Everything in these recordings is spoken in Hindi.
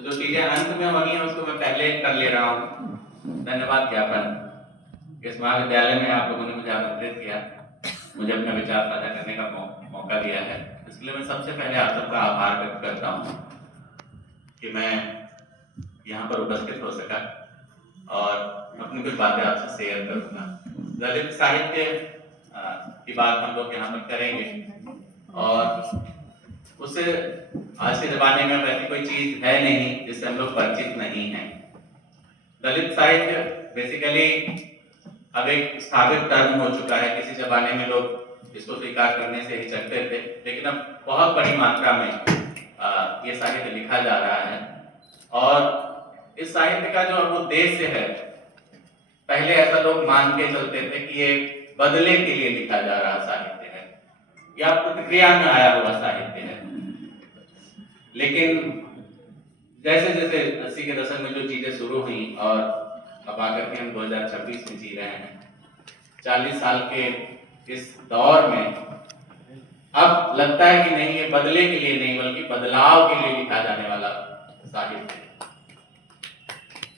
तो जो चीजें अंत में होनी है उसको मैं पहले कर ले रहा हूँ। धन्यवाद ज्ञापन। इस महाविद्यालय में आप लोगों ने मुझे आमंत्रित किया, मुझे अपने विचार साझा करने का मौका दिया है, इसके लिए मैं सबसे पहले आप सबका आभार व्यक्त करता हूँ कि मैं यहाँ पर उपस्थित हो सका और अपनी कुछ बातें आपसे शेयर करूँगा। दलित साहित्य की बात हम लोग यहाँ पर करेंगे और उससे आज के जमाने में वैसी कोई चीज है नहीं जिससे हम लोग परिचित नहीं हैं। दलित साहित्य बेसिकली अब एक स्थापित टर्म हो चुका है। किसी जमाने में लोग इसको स्वीकार करने से हिचकते थे, लेकिन अब बहुत बड़ी मात्रा में ये साहित्य लिखा जा रहा है और इस साहित्य का जो अब उद्देश्य है, पहले ऐसा लोग मान के चलते थे कि ये बदले के लिए लिखा जा रहा साहित्य है या प्रतिक्रिया में आया हुआ साहित्य है, लेकिन जैसे जैसे 80 के दशक में जो चीजें शुरू हुई और अब आकर के हम 2026 में जी रहे हैं, 40 साल के इस दौर में अब लगता है कि नहीं, ये बदले के लिए नहीं बल्कि बदलाव के लिए लिखा जाने वाला साहित्य है।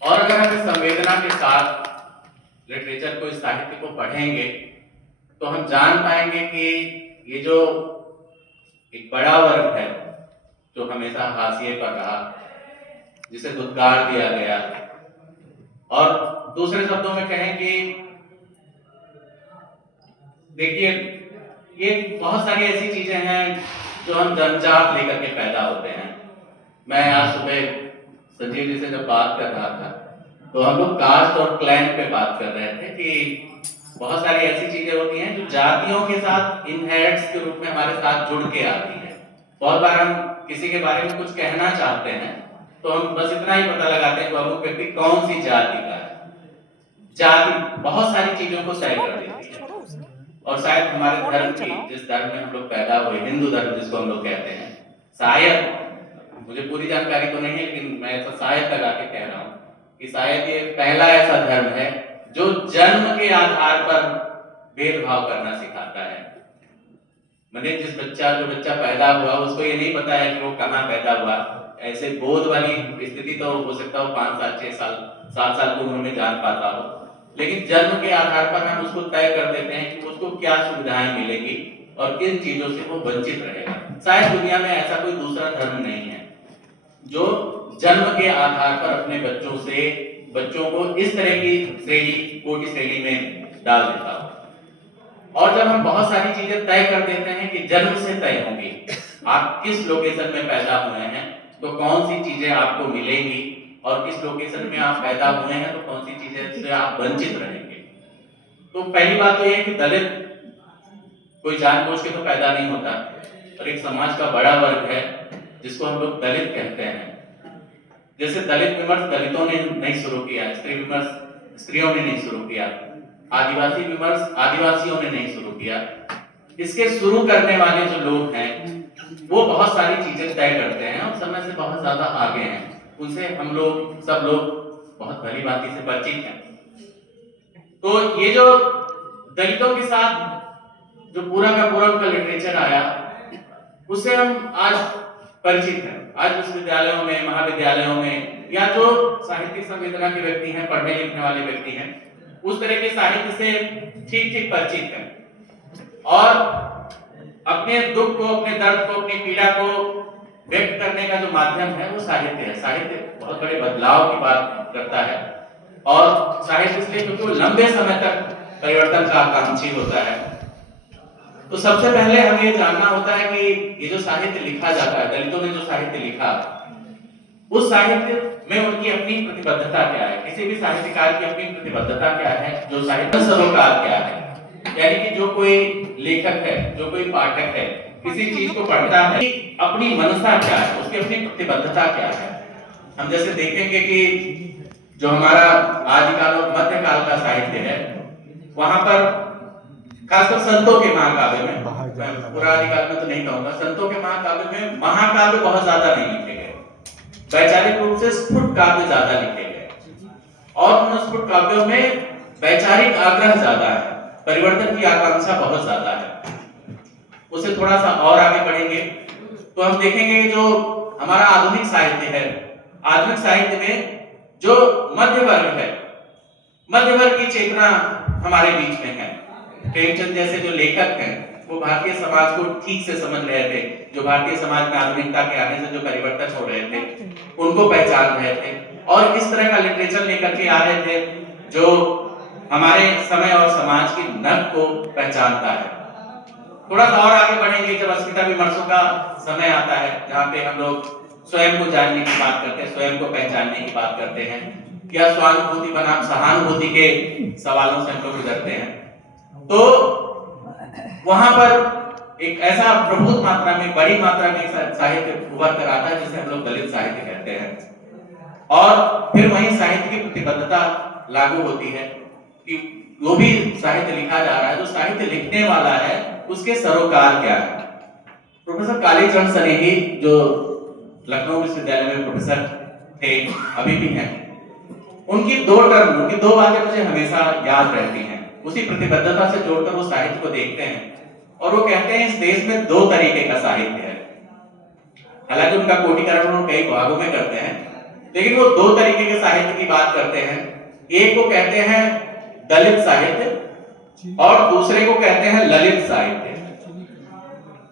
और अगर हम इस संवेदना के साथ लिटरेचर को, इस साहित्य को पढ़ेंगे तो हम जान पाएंगे कि ये जो एक बड़ा वर्ग है जो हमेशा हाशिए पर रहा, जिसे धुतकार दिया गया, और दूसरे शब्दों में कहें कि देखिए ये बहुत सारी ऐसी चीजें हैं जो हम जन्मजात लेकर के पैदा होते हैं। मैं आज सुबह संजीव जी से जब बात कर रहा था तो हम लोग कास्ट और क्लैन पे बात कर रहे थे कि बहुत सारी ऐसी चीजें होती हैं जो जातियों के साथ इनहेरिट्स के रूप में हमारे साथ जुड़ के आती है। बहुत बार हम किसी के बारे में कुछ कहना चाहते हैं तो हम बस इतना ही पता लगाते हैं कि वो व्यक्ति कौन सी जाति का है। जाति बहुत सारी चीजों को तय कर देती है और शायद हमारे धर्म की, जिस धर्म में हम लोग पैदा हुए, हिंदू धर्म जिसको हम लोग कहते हैं, शायद, मुझे पूरी जानकारी तो नहीं है लेकिन मैं ऐसा शायद लगा के कह रहा हूँ कि शायद ये पहला ऐसा धर्म है जो जन्म के आधार पर भेदभाव करना सिखाता है। मैंने जो बच्चा पैदा हुआ उसको ये नहीं पता है कि वो कहाँ पैदा हुआ। ऐसे बोध वाली स्थिति तो हो सकता हो 5 साल 6 साल 7 साल की उम्र में जान पाता हो, लेकिन जन्म के आधार पर हम उसको तय कर देते हैं कि उसको क्या सुविधाएं मिलेगी और किन चीजों से वो वंचित रहेगा। शायद दुनिया में ऐसा कोई दूसरा धर्म नहीं है जो जन्म के आधार पर अपने बच्चों को इस तरह की कोटि श्रेणी में डाल देता हो। और जब हम बहुत सारी चीजें तय कर देते हैं कि जन्म से तय होंगी, आप किस लोकेशन में पैदा हुए हैं तो कौन सी चीजें आपको मिलेंगी, और किस लोकेशन में आप पैदा हुए हैं तो कौन सी चीजें से आप वंचित रहेंगे। तो पहली बात तो ये कि दलित कोई जानबूझ के तो पैदा नहीं होता और एक समाज का बड़ा वर्ग है जिसको हम लोग दलित कहते हैं। जैसे दलित विमर्श दलितों ने नहीं शुरू किया, स्त्री विमर्श स्त्रियों ने नहीं शुरू किया, आदिवासी विमर्श आदिवासियों ने नहीं शुरू किया। इसके शुरू करने वाले जो लोग हैं वो बहुत सारी चीजें तय करते हैं और समय से बहुत ज्यादा आगे हैं, उनसे हम लोग सब लोग बहुत भली भांति से परिचित हैं। तो ये जो दलितों के साथ जो पूरा का पूरा उनका लिटरेचर आया उससे हम आज परिचित हैं। आज विश्वविद्यालयों में, महाविद्यालयों में या जो साहित्यिक संवेदना के व्यक्ति हैं, पढ़ने लिखने वाले व्यक्ति हैं, उस तरह के साहित्य से ठीक ठीक परिचित हैं और अपने दुख को, अपने दर्द को, अपनी पीड़ा को व्यक्त करने का जो माध्यम है वो साहित्य है। साहित्य बहुत बड़े बदलाव की बात करता है और साहित्य इसलिए क्योंकि वो लंबे समय तक परिवर्तन का आकांक्षी होता है। तो सबसे पहले हमें ये जानना होता है कि ये जो साहित्य लिखा जाता है, दलितों ने जो साहित्य लिखा, उस साहित्य में उनकी अपनी प्रतिबद्धता क्या है। किसी भी साहित्यकार की अपनी प्रतिबद्धता क्या है, जो साहित्य सरोकार क्या है, यानी कि जो कोई लेखक है, जो कोई पाठक है, किसी चीज को पढ़ता है, अपनी मनसा क्या है, उसकी अपनी प्रतिबद्धता क्या है। हम जैसे देखेंगे कि जो हमारा आदिकाल और मध्यकाल का साहित्य है, वहां पर खासकर संतों के महाकाव्य में, पूरा आदिकाल में तो नहीं कहूंगा, संतों के महाकाव्य में महाकाव्य बहुत ज्यादा नहीं लिखे गए, वैचारिक रूप से स्फुट काव्य ज्यादा लिखे गए और उन स्फुट काव्यों में वैचारिक आग्रह ज्यादा है, परिवर्तन की आकांक्षा बहुत ज्यादा है। उसे थोड़ा सा और आगे बढ़ेंगे तो हम देखेंगे कि जो हमारा आधुनिक साहित्य है आधुनिक साहित्य में जो मध्य वर्ग है, मध्य वर्ग की चेतना हमारे बीच में है। प्रेमचंद जैसे जो लेखक हैं वो भारतीय समाज को ठीक से समझ रहे थे, जो भारतीय समाज में आधुनिकता के आने से जो परिवर्तन हो रहे थे उनको पहचान रहे थे और इस तरह का लिटरेचर लेकर के आ रहे थे जो हमारे समय और समाज की नब्ज को पहचानता है। थोड़ा सा और आगे बढ़ेंगे जब अस्मिता विमर्शों का समय आता है जहाँ पे हम लोग स्वयं को जानने की बात करते हैं, स्वयं को पहचानने की बात करते हैं या स्वानुभूति बनाम सहानुभूति के सवालों से हम लोग गुजरते हैं, तो वहां पर एक ऐसा प्रभुत मात्रा में, बड़ी मात्रा में साहित्य उभर कर आता है जिसे हम लोग दलित साहित्य कहते हैं। और फिर वही साहित्य की प्रतिबद्धता लागू होती है कि जो भी साहित्य लिखा जा रहा है, जो साहित्य लिखने वाला है उसके सरोकार क्या है। प्रोफेसर कालीचरण सनेही जो लखनऊ विश्वविद्यालय में प्रोफेसर थे, अभी भी हैं, उनकी दो बातें मुझे हमेशा याद रहती हैं। उसी प्रतिबद्धता से जोड़कर वो साहित्य को देखते हैं और वो कहते हैं इस देश में दो तरीके का साहित्य है। हालांकि उनका कोटिकरण वो कई भागों में करते हैं, लेकिन वो दो तरीके के साहित्य की बात करते हैं। एक को कहते हैं दलित साहित्य और दूसरे को कहते हैं ललित साहित्य।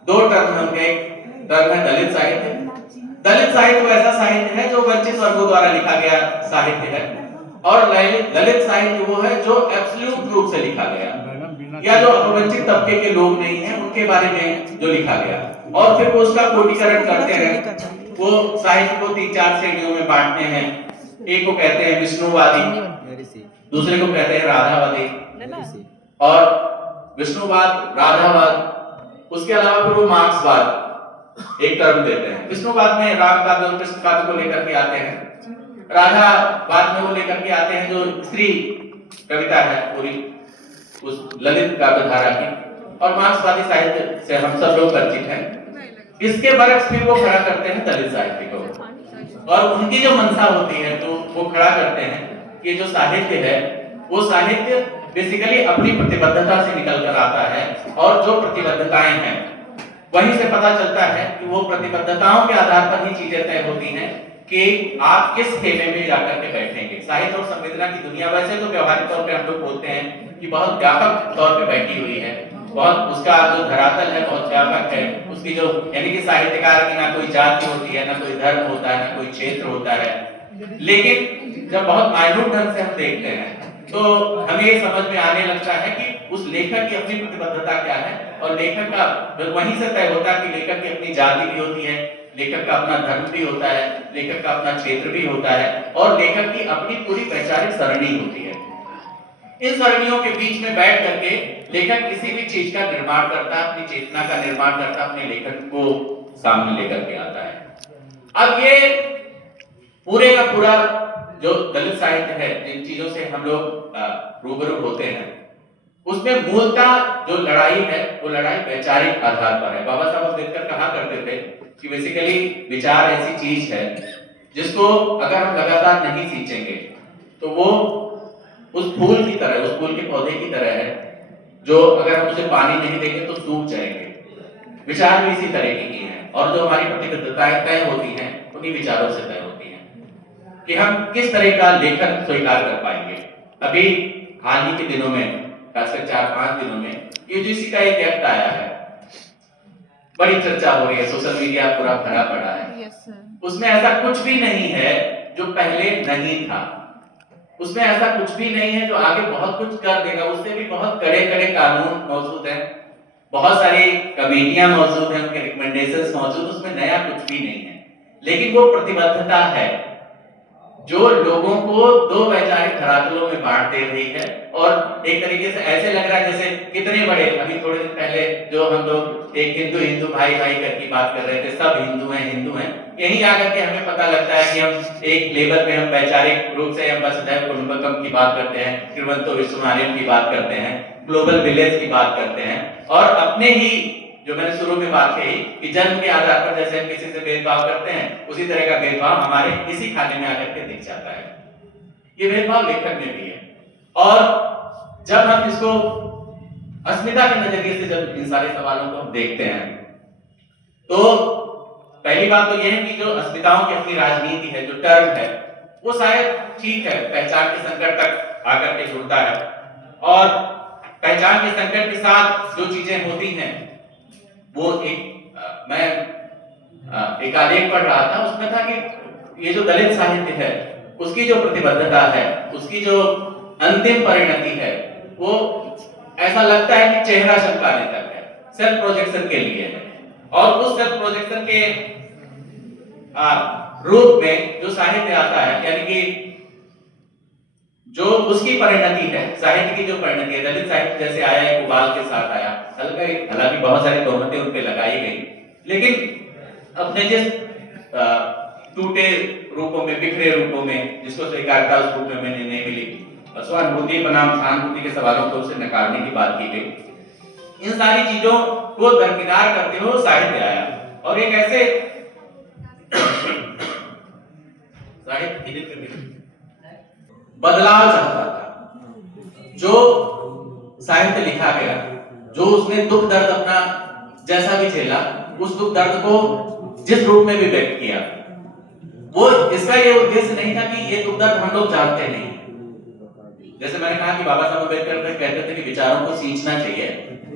दो टर्म है, एक टर्म है दलित साहित्य। दलित साहित्य वो ऐसा साहित्य है जो वंचित वर्गों द्वारा लिखा गया साहित्य है और ललित साहित्य वो है जो एब्सोल्यूट रूप से लिखा गया या जो अपवंचित तबके के लोग नहीं हैं उनके बारे में जो लिखा गया, और फिर वो उसका कोटिकरण करते हैं। वो साहित्य को 3-4 श्रेणियों में बांटते हैं। एक को कहते हैं विष्णुवादी, दूसरे को कहते हैं राधावादी, और विष्णुवाद, राधावाद, उसके अलावा फिर वो मार्क्सवाद एक टर्म देते हैं। विष्णुवाद में राम काव्य और कृष्ण काव्य को लेकर के आते हैं, राधावाद में वो लेकर के आते हैं जो स्त्री कविता है पूरी उस ललित काव्य धारा की, और मार्क्सवादी साहित्य से हम सब लोग परिचित हैं। इसके बरक्स फिर वो खड़ा करते हैं दलित साहित्य को, और उनकी जो मंशा होती है तो वो खड़ा करते हैं कि जो साहित्य है वो साहित्य बेसिकली अपनी प्रतिबद्धता से निकल कर आता है, और जो प्रतिबद्धताएं हैं वहीं से पता चलता है कि वो प्रतिबद्धताओं के आधार पर ही चीजें तय होती हैं कि आप किस खेमे में जाकर के बैठेंगे। साहित्य और संवेदना की दुनिया वैसे तो व्यवहारिक तौर पे हम लोग बोलते हैं कि बहुत व्यापक तौर पे बैठी हुई है, बहुत उसका जो धरातल है बहुत व्यापक है, उसकी जो यानी कि साहित्यकार की ना कोई जाति होती है, ना कोई धर्म होता है, ना कोई क्षेत्र होता है। लेकिन जब बहुत माइन्यूट ढंग से हम देखते हैं तो हमें ये समझ में आने लगता है कि उस लेखक की अपनी प्रतिबद्धता क्या है, और लेखक का वहीं से तय होता है कि लेखक की अपनी जाति भी होती है, लेखक का अपना धर्म भी होता है, लेखक का अपना क्षेत्र भी होता है, और लेखक की अपनी पूरी वैचारिक सरणी होती है। इन सरणियों के बीच में बैठ करके लेखक किसी भी चीज का निर्माण करता है, अपनी चेतना का निर्माण करता है, अपने लेखन को सामने लेकर के आता है। अब ये पूरे का पूरा जो दलित साहित्य है, जिन चीजों से हम लोग रूबरू होते हैं, उसमें मूलतः जो लड़ाई है वो लड़ाई वैचारिक आधार पर है। बाबा साहब अम्बेडकर कहा करते थे कि बेसिकली विचार ऐसी चीज है जिसको अगर हम लगातार नहीं सींचेंगे तो वो उस फूल की तरह, उस फूल के पौधे की तरह है जो अगर हम उसे पानी नहीं देंगे तो सूख जाएंगे। विचार भी इसी तरह की हैं, और जो हमारी प्रतिबद्धताएं तय होती हैं उन्हीं विचारों से तय होती हैं कि हम किस तरह का लेखन स्वीकार कर पाएंगे। अभी हाल ही के दिनों में, खासकर 4-5 दिनों में यूजीसी का एक एक्ट आया है, बड़ी चर्चा हो रही है, सोशल मीडिया पूरा भरा पड़ा है। उसमें ऐसा कुछ भी नहीं है जो पहले नहीं था, उसमें ऐसा कुछ भी नहीं है जो आगे बहुत कुछ कर देगा। उससे भी बहुत कड़े कानून मौजूद हैं, बहुत सारी कमेटियां मौजूद हैं, उनके रिकमेंडेशंस मौजूद, उसमें नया कुछ भी नहीं है। लेकिन वो प्रतिबद्धता है जो लोगों को दो वैचारिक धरातलों में बांट दे रही है, और एक तरीके से ऐसे लग रहा है जैसे कितने बड़े, अभी थोड़े दिन पहले जो हम लोग एक हिंदू भाई करके बात कर रहे थे, सब हिंदू हैं, यहीं आकर के हमें पता लगता है कि हम एक लेवल पे हम वैचारिक रूप से हम वसुधैव कुटुंबकम की बात करते हैं, श्रीमंतो विश्वमानव की बात करते हैं, ग्लोबल विलेज की बात करते हैं, और अपने ही जो मैंने शुरू में बात कही कि जन्म के आधार पर जैसे हम किसी से भेदभाव करते हैं, उसी तरह का भेदभाव हमारे इसी खाने में आकर के दिख जाता है। ये भेदभाव लेखक में भी है, और जब हम इसको अस्मिता के नजरिए से जब इन सारे सवालों को हम देखते हैं तो पहली बात तो यह है कि जो अस्मिताओं की अपनी राजनीति है, जो टर्म है, वो शायद ठीक है, पहचान के संकट तक आकर के जुड़ता है। और पहचान के संकट के साथ जो चीजें होती हैं वो मैं एक आलेख पढ़ रहा था, उसमें था कि ये जो दलित साहित्य है उसकी जो प्रतिबद्धता है, उसकी जो अंतिम परिणति है, वो ऐसा लगता है कि चेहरा चमकाने तक है, सेल्फ प्रोजेक्शन के लिए है। और उस सेल्फ प्रोजेक्शन के रूप में जो साहित्य आता है, यानी कि जो उसकी परिणति है, साहित्य की जो परिणति है, दलित साहित्य जैसे आया एक उबाल के साथ आया, हालांकि बहुत सारी तोहमतें उन पे लगाई गई, लेकिन अपने जिस टूटे रूपों में, बिखरे रूपों में, जिसको स्वीकारता उस रूप में मैंने नहीं मिली, स्वानुभूति बनाम सहानुभूति के सवालों को उसे नकारने की बात की गई। इन सारी चीजों को दरकिनार करते हुए साहित्य आया और एक ऐसे साहित्य बदलाव चाहता था। जो साहित्य लिखा गया, जो उसने दुख दर्द अपना जैसा भी झेला, उस दुख दर्द को जिस रूप में भी व्यक्त किया, वो इसका ये उद्देश्य नहीं था कि ये दुख दर्द हम लोग जानते नहीं। जैसे मैंने कहा कि बाबा साहब अम्बेडकर कहते थे कि विचारों को सींचना चाहिए,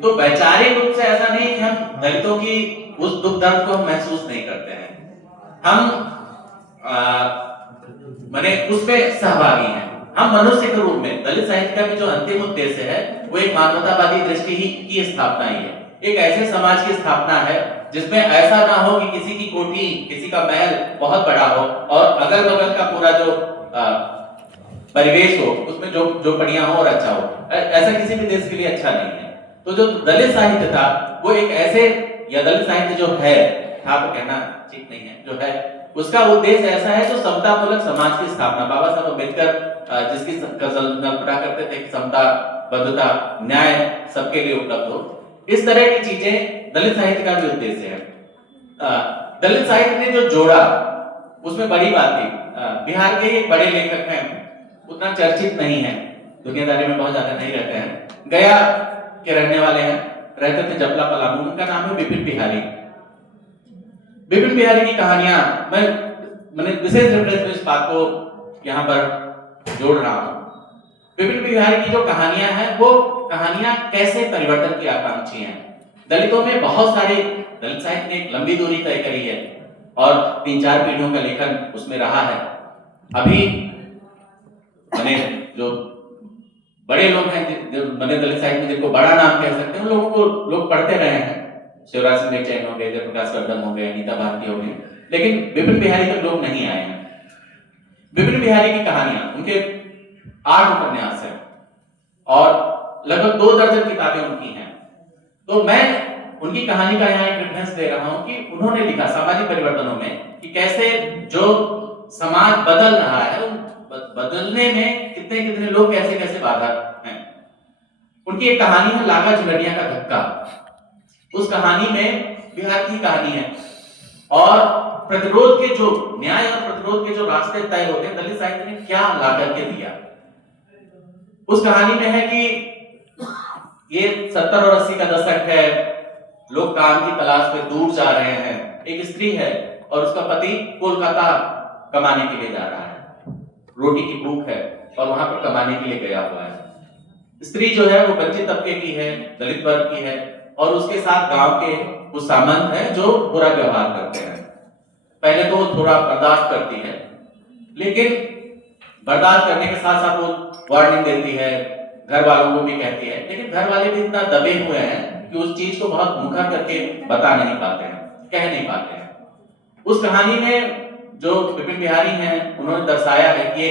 तो वैचारिक रूप से ऐसा नहीं कि हम दलितों की उस दुख दर्द को महसूस नहीं करते हैं, हम माने उसमें सहभागी हैं। हम मनुष्य के रूप में दलित साहित्य का भी जो अंतिम उद्देश्य है वो एक मानवतावादी दृष्टि ही की स्थापना ही है, एक ऐसे समाज की स्थापना है जिसमें ऐसा ना हो कि किसी की कोठी, किसी का महल बहुत बड़ा हो और अगल बगल का पूरा जो परिवेश हो उसमें जो जो बढ़िया हो और अच्छा हो। ऐसा किसी भी देश के लिए अच्छा नहीं है। तो जो दलित साहित्य था वो एक ऐसे, या दलित साहित्य जो है, था तो कहना ठीक नहीं है, जो है उसका उद्देश्य ऐसा है जो समतामूलक समाज की स्थापना, बाबा साहब अम्बेडकर जिसकी कल्पना करते थे कि समता, बद्धता, न्याय सबके लिए उपलब्ध हो, इस तरह की चीजें दलित साहित्य का भी उद्देश्य है। दलित साहित्य ने जो जोड़ा उसमें बड़ी बात थी, बिहार के एक बड़े लेखक हैं, उतना चर्चित नहीं है, दुनियादारी में बहुत ज्यादा नहीं रहते हैं, गया के रहने वाले हैं, रहते थे जपला पलामू, उनका नाम है विपिन बिहारी। विपिन बिहारी की कहानियां मैंने विशेष रेफरेंस में इस बात को यहाँ पर जोड़ रहा हूं। विपिन बिहारी की जो कहानियां हैं वो कहानियां कैसे परिवर्तन की आकांक्षी हैं। दलितों में बहुत सारे, दलित साहित्य ने एक लंबी दूरी तय करी है और 3-4 पीढ़ियों का लेखन उसमें रहा है। अभी मैंने जो बड़े लोग हैं, मैंने दलित साहित्य में जिनको बड़ा नाम कह सकते हैं, उन लोगों को लोग पढ़ते रहे हैं, शिवराज सिंह बेचैन हो गए, जयप्रकाश वर्धन हो गए, अनीता भारती हो गई, लेकिन विपिन बिहारी तक लोग नहीं आए हैं। विपिन बिहारी की कहानियां, उनके 8 उपन्यास हैं और लगभग 2 दर्जन किताबें उनकी हैं। तो मैं उनकी कहानी का यहाँ एक रेफरेंस दे रहा हूं कि उन्होंने लिखा सामाजिक परिवर्तनों में कि कैसे जो समाज बदल रहा है, उन बदलने में कितने कितने लोग कैसे कैसे बाधा हैं। उनकी एक कहानी है लागा झुलनिया का धक्का। उस कहानी में बिहार की कहानी है और प्रतिरोध के जो न्याय और प्रतिरोध के जो रास्ते तय होते हैं, दलित साहित्य ने क्या ला करके दिया। उस कहानी में है कि ये 70 और 80 का दशक है, लोग काम की तलाश में दूर जा रहे हैं, एक स्त्री है और उसका पति कोलकाता कमाने के लिए जा रहा है, रोटी की भूख है और वहां पर कमाने के लिए गया हुआ है। स्त्री जो है वो वंचित तबके की है, दलित वर्ग की है और उसके साथ गांव के कुछ सामंत हैं जो बुरा व्यवहार करते हैं। पहले तो वो थोड़ा बर्दाश्त करती है, लेकिन बर्दाश्त करने के साथ साथ वो वार्निंग देती है, घर वालों को भी कहती है, लेकिन घर वाले भी इतना दबे हुए हैं कि उस चीज को बहुत मुखर करके बता नहीं पाते हैं, कह नहीं पाते हैं। उस कहानी में जो विपिन बिहारी हैं उन्होंने दर्शाया है कि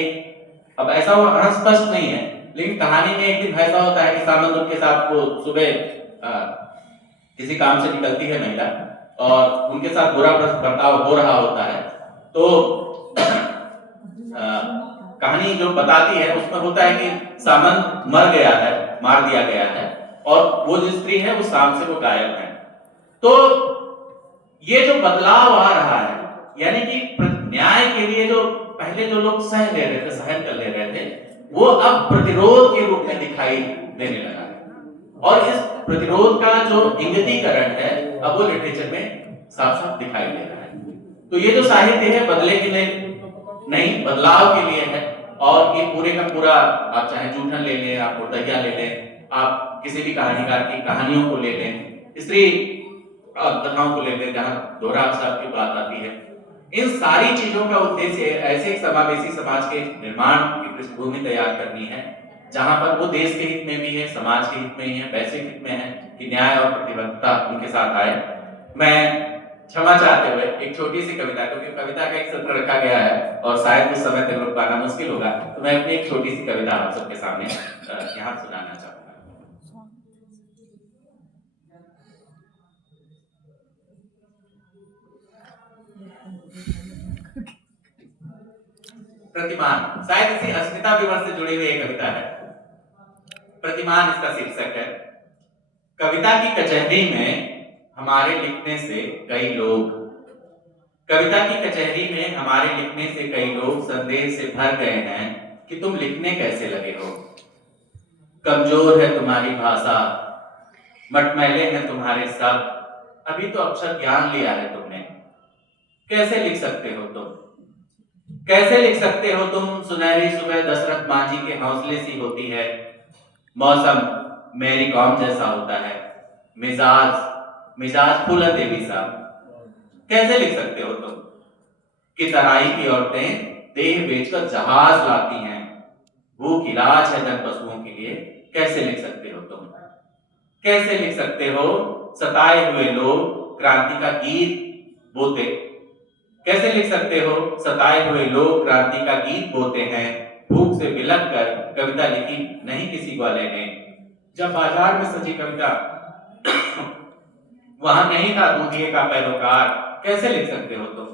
अब ऐसा वो अनस्पष्ट नहीं है, लेकिन कहानी में एक दिन ऐसा होता है कि सामंत उनके साथ को सुबह किसी काम से निकलती है महिला और उनके साथ बुरा बर्ताव हो रहा होता है। तो कहानी जो बताती है उसमें होता है कि सामंत मर गया है, मार दिया गया है और वो जो स्त्री है वो शाम से वो गायब है। तो ये जो बदलाव आ रहा है, यानी कि न्याय के लिए जो पहले जो लोग सह ले रहे थे, सहन कर ले रहे थे, वो अब प्रतिरोध के रूप में दिखाई देने लगा है और इस प्रतिरोध का जो इंगितीकरण है अब वो लिटरेचर में साफ साफ दिखाई दे रहा है। तो ये जो साहित्य है बदले के लिए नहीं, बदलाव के लिए है। और ये पूरे का पूरा, आप चाहे जूठन ले लें, आप मुर्दैया ले लें, आप किसी भी कहानीकार की कहानियों को ले लें, स्त्री कथाओं को ले लें जहाँ दोहरा अवसाद की बात आती है, इन सारी चीजों का उद्देश्य ऐसे एक समावेशी समाज के निर्माण की पृष्ठभूमि तैयार करनी है जहां पर वो देश के हित में भी है, समाज के हित में ही है, वैश्विक हित में है कि न्याय और प्रतिबद्धता उनके साथ आए। मैं क्षमा चाहते हुए एक छोटी सी कविता, क्योंकि कविता का एक सत्र रखा गया है और शायद उस समय तक रोक पाना मुश्किल होगा, तो मैं अपनी एक छोटी सी कविता आप सबके सामने यहाँ सुनाना चाहूंगा। प्रतिमान, शायद इसी अस्मिता विमर्श से जुड़ी हुई एक कविता है। प्रतिमान इसका शीर्षक है। कविता की कचहरी में हमारे लिखने से कई लोग, कविता की कचहरी में हमारे लिखने से कई लोग संदेह से भर गए हैं कि तुम लिखने कैसे लगे हो। कमजोर है तुम्हारी भाषा, मटमैले हैं तुम्हारे शब्द, अभी तो अक्षर ज्ञान लिया है तुमने। कैसे लिख सकते हो तुम, कैसे लिख सकते हो तुम। सुनहरी सुबह दशरथ मांझी के हौसले सी होती है, मौसम मेरी कॉम जैसा होता है, मिजाज मिजाज फूला देवी सा। कैसे लिख सकते हो तुम कि तराई की औरतें देह बेचकर जहाज लाती हैं, भूख इलाज है जन पशुओं के लिए। कैसे लिख सकते हो तुम, कैसे लिख सकते हो सताए हुए लोग क्रांति का गीत बोते। कैसे लिख सकते हो सताए हुए लोग क्रांति का गीत बोते हैं, भूख से बिलख कर कविता लिखी नहीं किसी वाले ने। जब बाजार में सजी कविता वहां नहीं था दूधिए का पैरोकार। कैसे लिख सकते हो तुम।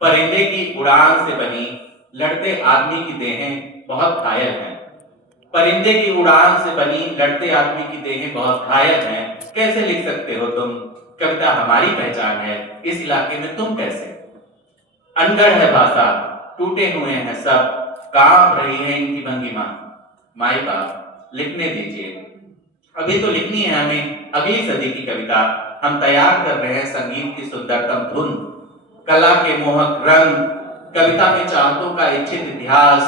परिंदे की उड़ान से बनी लड़ते आदमी की देहें बहुत घायल हैं, परिंदे की उड़ान से बनी लड़ते आदमी की देहें बहुत घायल हैं। कैसे लिख सकते हो तुम, कविता हमारी पहचान है, इस इलाके में तुम कैसे। अनगढ़ है भाषा, टूटे हुए हैं सब, कांप रही है इनकी भंगिमा। माई बाप लिखने दीजिए, अभी तो लिखनी है हमें अगली सदी की कविता। हम तैयार कर रहे हैं संगीत की सुंदरतम धुन, कला के मोहक रंग, कविता में चाहतों का इच्छित इतिहास,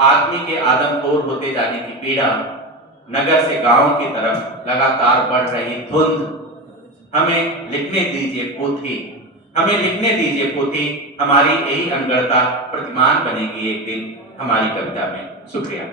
आदमी के आदमखोर होते जाने की पीड़ा, नगर से गांव की तरफ लगातार बढ़ रही धुंध। हमें लिखने दीजिए पोथी, हमें लिखने दीजिए पोथी, हमारी यही अनगढ़ता प्रतिमान बनेगी एक दिन हमारी कविता में। शुक्रिया।